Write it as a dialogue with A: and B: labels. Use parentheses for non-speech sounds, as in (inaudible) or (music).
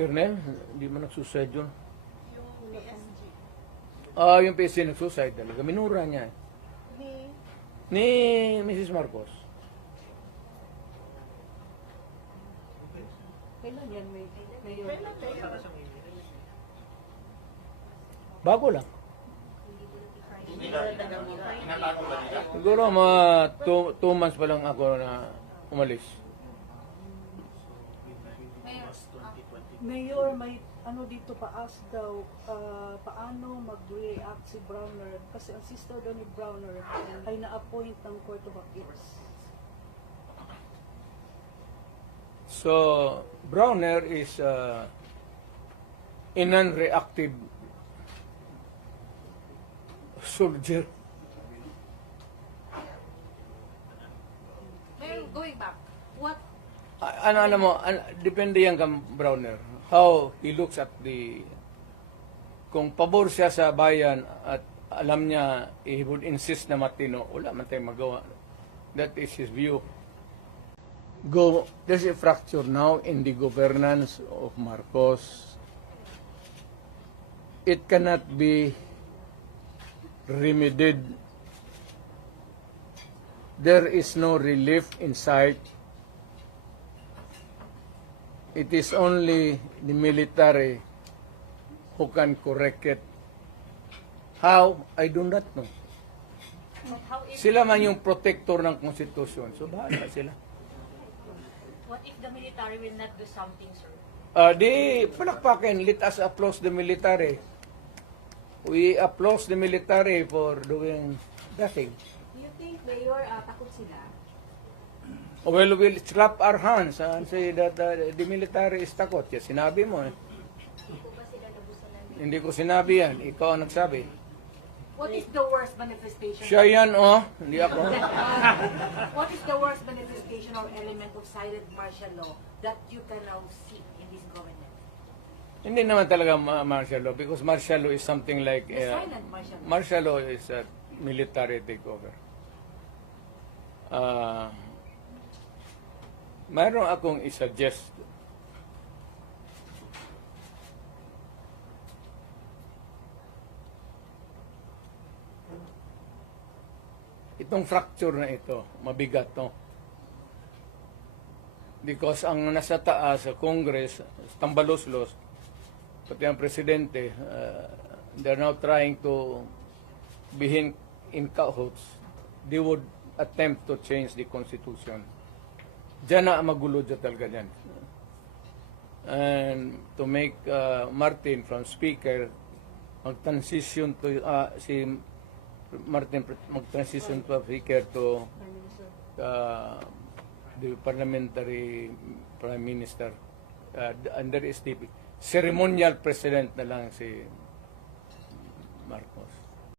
A: Kernel, hindi man nagsuicide yun.
B: Yung PSG.
A: Ah, yung PC nagsuicide talaga. Minura niya. eh. Ni Ni Mrs. Marcos. Kailan yan may mayor? Kailan kayo? Bago lang. Siguro mga two, two months pa lang ako na umalis.
C: Mayor, may ano dito paas daw, ah, paano mag-react si Browner kasi ang sister daw ni Browner ay na-appoint ng Court of Appeals.
A: So, Browner is uh, a non-reactive soldier.
B: Mayor, going back, what
A: ano, ano mo, an- depende yan kang Browner. How he looks at the... Kung pabor siya sa bayan at alam niya he would insist na matino, wala man tayong magawa. That is his view. Go, there's a fracture now in the governance of Marcos. It cannot be remedied. There is no relief in sight. It is only the military who can correct it. How? I do not know. Sila man yung protector ng konstitusyon. So, bahala sila.
B: what if the military will not do something, sir?
A: Uh, di, palakpakin. Let us applaud the military. We applaud the military for doing nothing.
B: Do you think, Mayor, uh, takot sila?
A: Well, we'll slap our hands and say that uh, the military is takot. Yes, sinabi mo eh. Hindi ko sinabi yan. Ikaw ang nagsabi.
B: What is the worst manifestation?
A: Siya yan, oh. Hindi ako.
B: (laughs) What is the worst manifestation or element of silent martial law that you can now see in this government?
A: Hindi naman talaga ma- martial law because martial law is something like
B: The uh, silent martial law.
A: martial law is a military takeover. Uh, mayroon akong i-suggest. Itong fracture na ito, mabigat to. Because ang nasa taas sa Congress, tambaloslos, pati ang presidente, uh, they're now trying to be in, cahoots. They would attempt to change the constitution. Magulo dyan talaga dyan. And to make uh, Martin from speaker mag-transition to uh, si Martin mag-transition to speaker to uh, the parliamentary prime minister. Uh, and there is the ceremonial president na lang si